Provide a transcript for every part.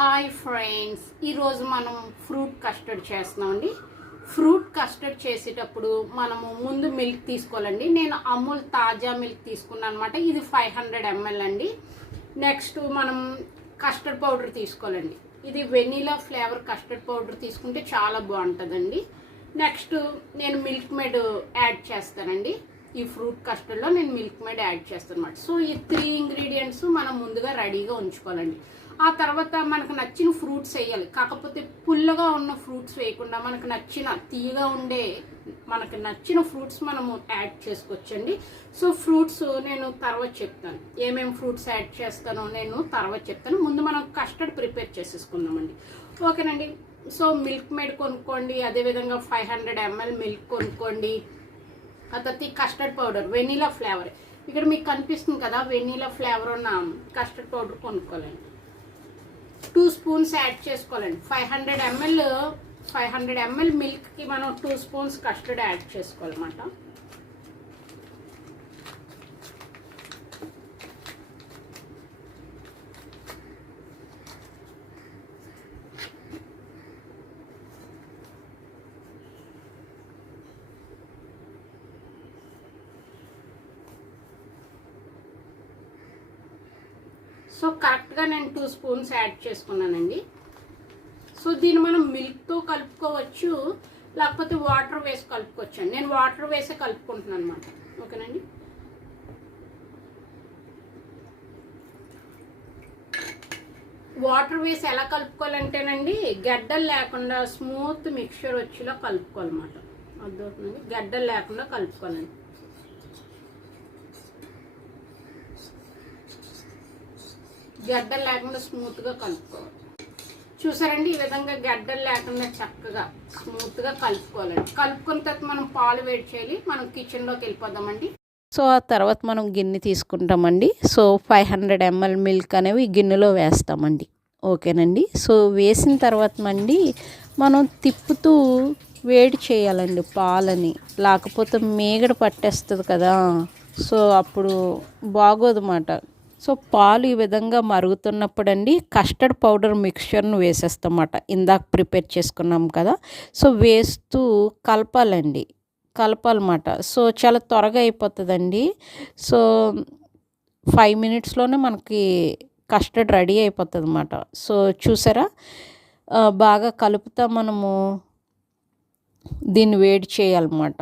Hi friends, ఈరోజు మనం fruit custard చేస్తున్నామండి. ఫ్రూట్ కస్టర్డ్ చేసేటప్పుడు మనము ముందు మిల్క్ తీసుకోవాలండి. నేను అమూల్ తాజా మిల్క్ తీసుకున్నాను అనమాట. ఇది 500 ml అండి. నెక్స్ట్ మనం కస్టర్డ్ పౌడర్ తీసుకోవాలండి. ఇది వెనీలా ఫ్లేవర్ కస్టర్డ్ పౌడర్ తీసుకుంటే చాలా బాగుంటుందండి. నెక్స్ట్ నేను మిల్క్ మేడ్ యాడ్ చేస్తానండి. ఈ ఫ్రూట్ కస్టర్డ్లో నేను మిల్క్ మేడ్ యాడ్ చేస్తాను అనమాట. సో ఈ 3 ఇంగ్రీడియంట్స్ మనం ముందుగా రెడీగా ఉంచుకోవాలండి. ఆ తర్వాత మనకు నచ్చిన ఫ్రూట్స్ వేయాలి. కాకపోతే పుల్లగా ఉన్న ఫ్రూట్స్ వేయకుండా మనకు నచ్చిన తీయగా ఉండే మనకు నచ్చిన ఫ్రూట్స్ మనము యాడ్ చేసుకోవచ్చండి. సో ఫ్రూట్స్ నేను తర్వాత చెప్తాను, ఏమేమి ఫ్రూట్స్ యాడ్ చేస్తానో నేను తర్వాత చెప్తాను. ముందు మనం కస్టర్డ్ ప్రిపేర్ చేసేసుకుందామండి. ఓకేనండి. సో మిల్క్ మేడ్ కొనుక్కోండి, అదేవిధంగా 500 ml మిల్క్ కొనుక్కోండి. ఆ తర్వాత ఈ కస్టర్డ్ పౌడర్ వెనీలా ఫ్లేవర్, ఇక్కడ మీకు కనిపిస్తుంది కదా వెనీలా ఫ్లేవర్ ఉన్న కస్టర్డ్ పౌడర్ కొనుక్కోవాలండి. 2 స్పూన్స్ యాడ్ చేసుకోవాలండి. 500 ml మిల్క్కి మనం 2 స్పూన్స్ కస్టర్డ్ యాడ్ చేసుకోవాలన్నమాట. సో కరెక్ట్గా నేను 2 స్పూన్స్ యాడ్ చేసుకున్నానండి. సో దీన్ని మనం మిల్క్తో కలుపుకోవచ్చు, లేకపోతే వాటర్ వేసి కలుపుకోవచ్చు అండి. నేను వాటర్ వేసే కలుపుకుంటున్నాను అనమాట. ఓకేనండి. వాటర్ వేసి ఎలా కలుపుకోవాలంటేనండి, గడ్డలు లేకుండా స్మూత్ మిక్చర్ వచ్చేలా కలుపుకోవాలన్నమాట. అర్థమవుతుందండి, గడ్డలు లేకుండా కలుపుకోవాలండి. గడ్డలు లేకుండా స్మూత్గా కలుపుకోవాలి. చూసారండి, ఈ విధంగా గడ్డలు లేకుండా చక్కగా స్మూత్గా కలుపుకోవాలండి. కలుపుకున్న తర్వాత మనం పాలు వేడి చేయాలి. మనం కిచెన్లోకి వెళ్ళిపోదామండి. సో ఆ తర్వాత మనం గిన్నె తీసుకుంటామండి. సో 500 ml మిల్క్ అనేవి గిన్నెలో వేస్తామండి. ఓకేనండి. సో వేసిన తర్వాత అండి మనం తిప్పుతూ వేడి చేయాలండి పాలని, లేకపోతే మేగడ పట్టేస్తుంది కదా. సో అప్పుడు బాగోదు మాట. సో పాలు ఈ విధంగా మరుగుతున్నప్పుడు అండి కస్టర్డ్ పౌడర్ మిక్చర్ను వేసేస్తామన్నమాట. ఇందాక ప్రిపేర్ చేసుకున్నాం కదా. సో వేస్తూ కలపాలన్నమాట. సో చాలా త్వరగా అయిపోతుందండి. సో 5 minutesలోనే మనకి కస్టర్డ్ రెడీ అయిపోతుంది అన్నమాట. సో చూసారా, బాగా కలుపుతా మనము దీన్ని వేడి చేయాలన్నమాట.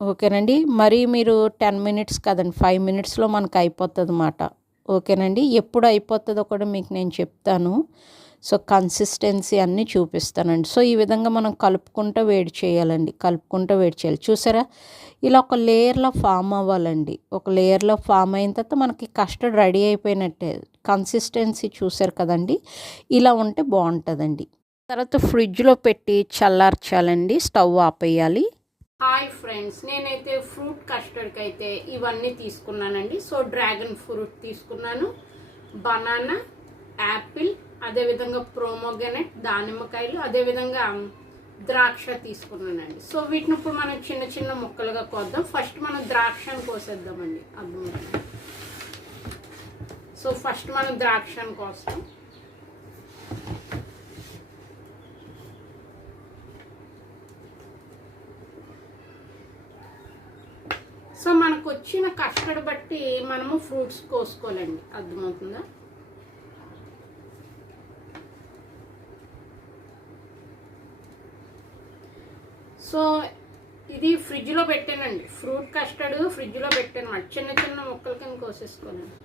ఓకేనండి. మరి మీరు 10 minutes కదండి, 5 minutesలో మనకు అయిపోతుంది అన్నమాట. ఓకేనండి. ఎప్పుడు అయిపోతుందో కూడా మీకు నేను చెప్తాను. సో కన్సిస్టెన్సీ అన్నీ చూపిస్తానండి. సో ఈ విధంగా మనం కలుపుకుంటూ వేడి చేయాలండి. చూసారా, ఇలా ఒక లేయర్లో ఫామ్ అవ్వాలండి. ఒక లేయర్లో ఫామ్ అయిన తర్వాత మనకి కస్టర్డ్ రెడీ అయిపోయినట్టే. కన్సిస్టెన్సీ చూసారు కదండి, ఇలా ఉంటే బాగుంటుందండి. తర్వాత ఫ్రిడ్జ్లో పెట్టి చల్లార్చాలండి. స్టవ్ ఆపేయాలి. హాయ్ ఫ్రెండ్స్, నేనైతే ఫ్రూట్ కస్టర్డ్కి అయితే ఇవన్నీ తీసుకున్నానండి. సో డ్రాగన్ ఫ్రూట్ తీసుకున్నాను, బనానా, యాపిల్, అదేవిధంగా ప్రోమోగ్రనేట్ దానిమ్మకాయలు, అదేవిధంగా ద్రాక్ష తీసుకున్నానండి. సో వీటిని ఇప్పుడు మనం చిన్న చిన్న ముక్కలుగా కోద్దాం. ఫస్ట్ మనం ద్రాక్షను కోసేద్దామండి. అర్థమవుతుంది. సో ఫస్ట్ మనం ద్రాక్షను కోస్తాం. సో మనకు వచ్చిన కస్టర్డ్ బట్టి మనము ఫ్రూట్స్ కోసుకోవాలండి. అర్థమవుతుందా? సో ఇది ఫ్రిడ్జ్లో పెట్టానండి. ఫ్రూట్ కస్టర్డ్ ఫ్రిడ్జ్లో పెట్టాను. చిన్న చిన్న ముక్కల కింద కోసేసుకోనండి.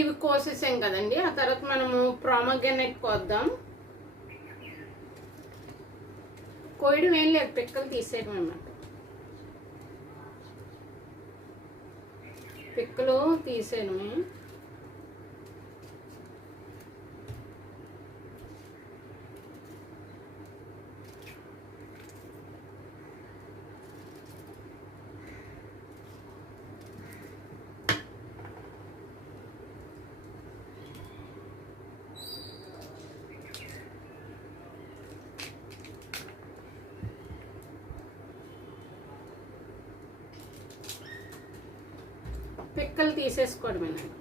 ఇవి కోసేసాం కదండి, ఆ తర్వాత మనము ప్రోమోగ్రానేట్ కోద్దాం. కోయడం ఏం లేదు, పిక్కలు తీసేయడం అన్నమాట. పిక్కలు తీసేయడమే. పిక్కలు తీసేసుకోవడమేనండి.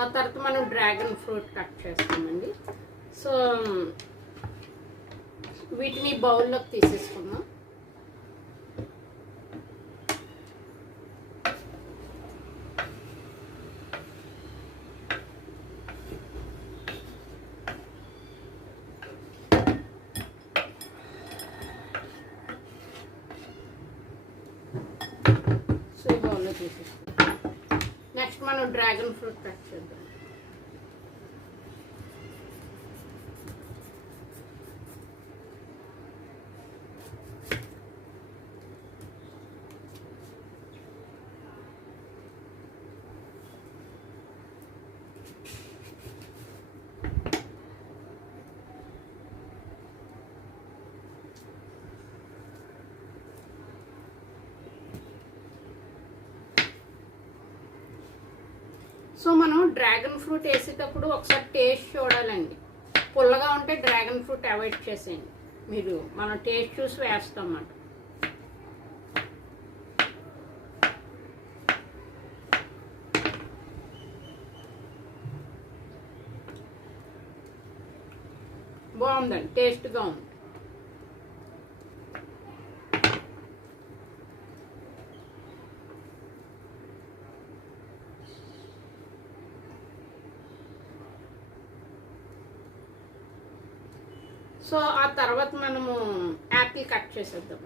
ఆ తర్వాత మనం డ్రాగన్ ఫ్రూట్ కట్ చేస్తామండి. సో వీటిని బౌల్లోకి తీసేసుకుందాం. సో ఈ బౌల్లో తీసేసుకుందాం. నెక్స్ట్ మనం డ్రాగన్ ఫ్రూట్ కట్ చేద్దాం. సో మనం డ్రాగన్ ఫ్రూట్ వేసేటప్పుడు ఒకసారి టేస్ట్ చూడాలండి. పుల్లగా ఉంటే డ్రాగన్ ఫ్రూట్ అవాయిడ్ చేసేయండి. మనం టేస్ట్ చూసి వేస్తాం అన్నమాట. బాగుందండి, టేస్ట్గా ఉంది. సో ఆ తర్వాత మనము యాపిల్ కట్ చేసేద్దాం.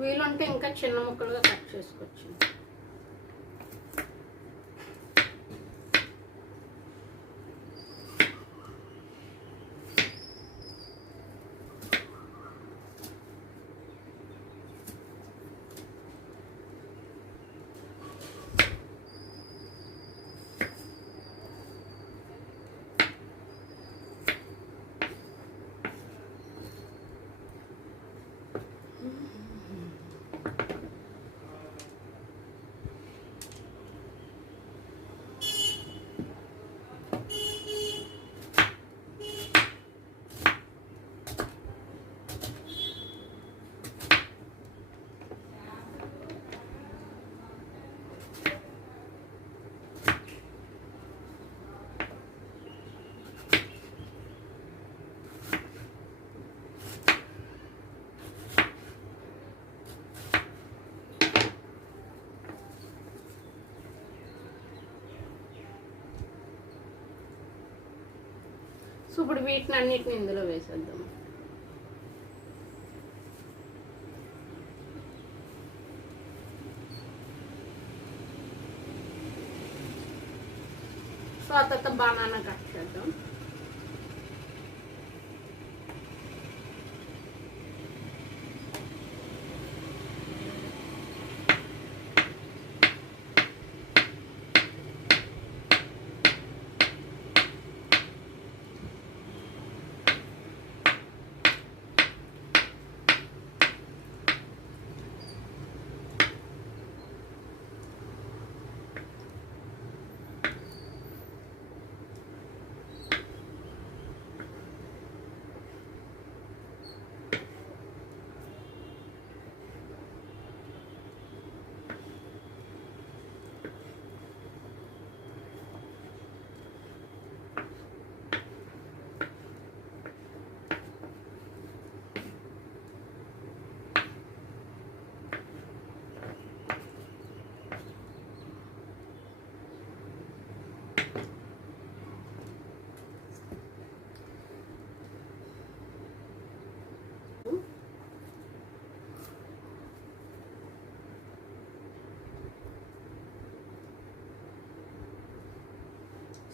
వీలుంటే ఇంకా చిన్న ముక్కలుగా కట్ చేసుకోవచ్చు. సో ఇప్పుడు వీటిని అన్నిటిని ఇందులో వేసేద్దాం. సో ఆ తర్వాత బనానా కట్ చేద్దాం.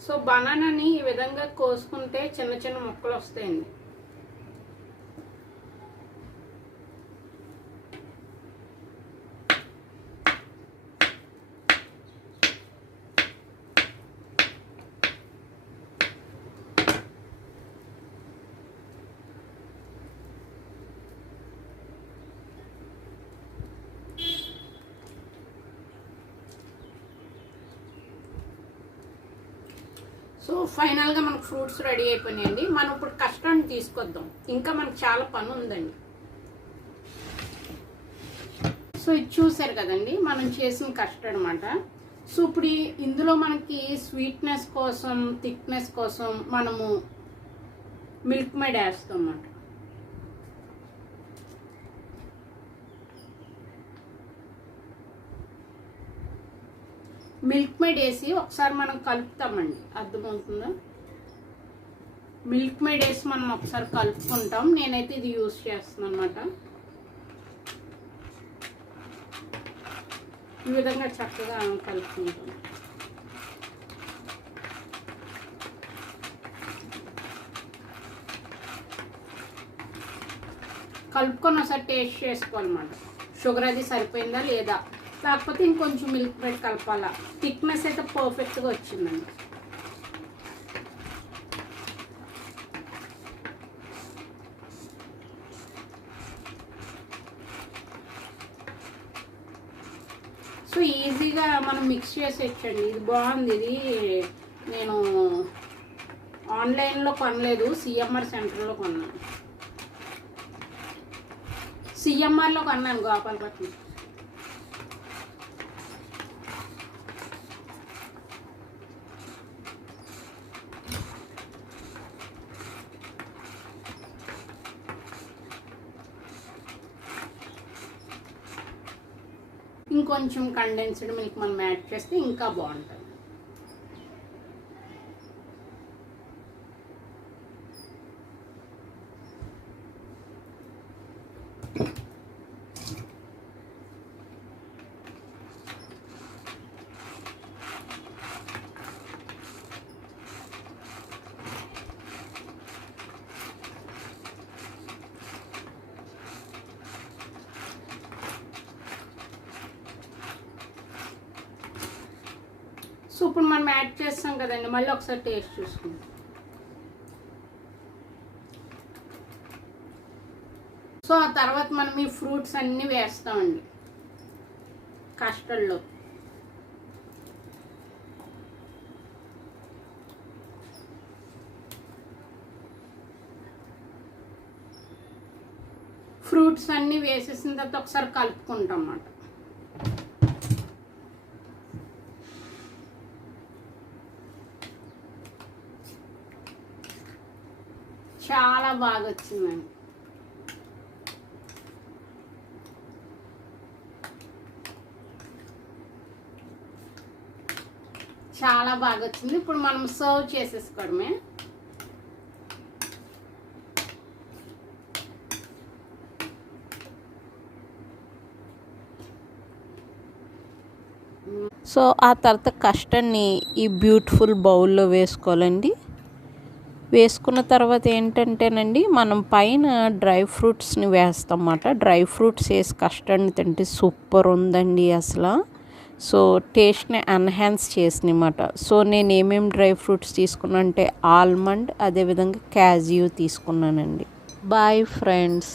సో బనానాని ఈ విధంగా కోసుకుంటే చిన్న చిన్న ముక్కలు వస్తాయండి. సో ఫైనల్గా మనకు ఫ్రూట్స్ రెడీ అయిపోయినాయండి. మనం ఇప్పుడు కస్టర్డ్ తీసుకొద్దాం, ఇంకా మనకు చాలా పని ఉందండి. సో ఇది చూసారు కదండి మనం చేసిన కస్టర్డ్ అనమాట. సో ఇప్పుడు ఇందులో మనకి స్వీట్నెస్ కోసం, థిక్నెస్ కోసం మనము మిల్క్ మేడ్ వేస్తాం అన్నమాట. మిల్క్ మేడ్ వేసి ఒకసారి మనం కలుపుతామండి, అర్థమవుతుందా? మిల్క్ మేడ్ వేసి మనం ఒకసారి కలుపుకుంటాం. నేనైతే ఇది యూజ్ చేస్తున్నాను అనమాట. ఈ విధంగా చక్కగా కలుపుకుంటాం. కలుపుకొని ఒకసారి టేస్ట్ చేసుకోవాలన్నమాట, షుగర్ అది సరిపోయిందా లేదా, కాకపోతే ఇంకొంచెం మిల్క్ మేడ్ కలపాలా. థిక్నెస్ అయితే పర్ఫెక్ట్గా వచ్చిందండి. సో ఈజీగా మనం మిక్స్ చేసేయచ్చండి. ఇది బాగుంది. ఇది నేను ఆన్లైన్లో కొనలేదు, సిఎంఆర్ సెంటర్లో కొన్నాను. సిఎంఆర్లో కొన్నాను గోపాలపట్నం. ఇంకొంచెం కండెన్స్డ్ మిల్క్ మనం యాడ్ చేస్తే ఇంకా బాగుంటుంది. సో ఇప్పుడు మనం యాడ్ చేస్తాం కదండి, మళ్ళీ ఒకసారి టేస్ట్ చూసుకుందాం. సో ఆ తర్వాత మనం ఈ ఫ్రూట్స్ అన్నీ వేస్తామండి కస్టర్డ్లో. ఫ్రూట్స్ అన్నీ వేసేసిన తర్వాత ఒకసారి కలుపుకుంటాం అన్నమాట. చాలా బాగా వచ్చిందండి. చాలా బాగా వచ్చింది. ఇప్పుడు మనం సర్వ్ చేసేసుకోవడమే. సో ఆ తర్వాత కస్టర్డ్ని ఈ బ్యూటిఫుల్ బౌల్లో వేసుకోవాలండి. వేసుకున్న తర్వాత ఏంటంటేనండి, మనం పైన డ్రై ఫ్రూట్స్ని వేస్తాం అన్నమాట. డ్రై ఫ్రూట్స్ వేసి కస్టర్డ్ని తింటే సూపర్ ఉందండి అసలు. సో టేస్ట్ని ఎన్హాన్స్ చేసినమాట. సో నేను ఏమేమి డ్రై ఫ్రూట్స్ తీసుకున్నా అంటే ఆల్మండ్, అదేవిధంగా క్యాజియూ తీసుకున్నానండి. Bye friends.